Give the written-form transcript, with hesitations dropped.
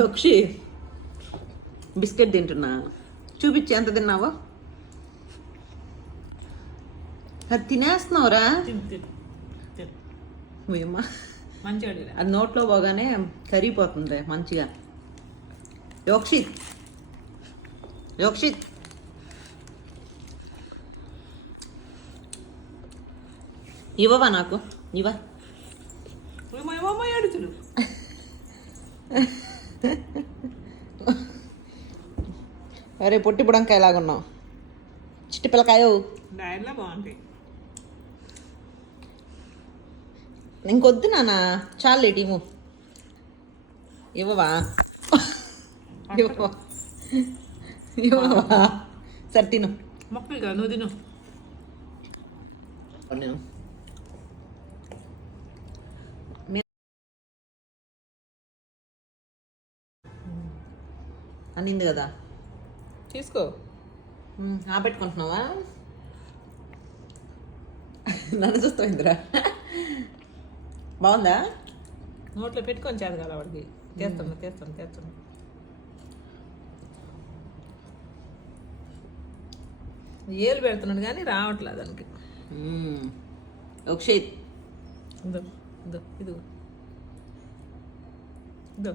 Yakshi biscuit తింటున్నా. చూపించి ఎంత తిన్నావో. అది తినేస్తున్నావురా. మేమ్మా మంచిగా అది నోట్లో పోగానే కరిగిపోతుంది మంచిగా. యోక్షిత్ యోక్షిత్ ఇవ్వవా నాకు ఇవ్వ. ఏడుచుడు అరే పొట్టి బుడంకాయ ఎలాగున్నావు? చిట్టి పిల్లకాయో డైర్లో బాగుంటాయి. ఇంకొద్దు నాన్న, చాలే టీము. ఇవ్వవా ఇవ్వవా ఇవ్వవా? సరే తిను. మొక్కలు కదా నువ్వు తిను. నేను అనింది కదా తీసుకో. పెట్టుకుంటున్నావా? నన్ను చూస్తాయిందిరా. బాగుందా? నోట్లో పెట్టుకొని చేదు కదా వాడికి. తీస్తాను. ఏలు పెడుతున్నాడు కానీ రావట్లేదు దానికి. అక్షయ్ ఇదో ఇదో ఇదో ఇదో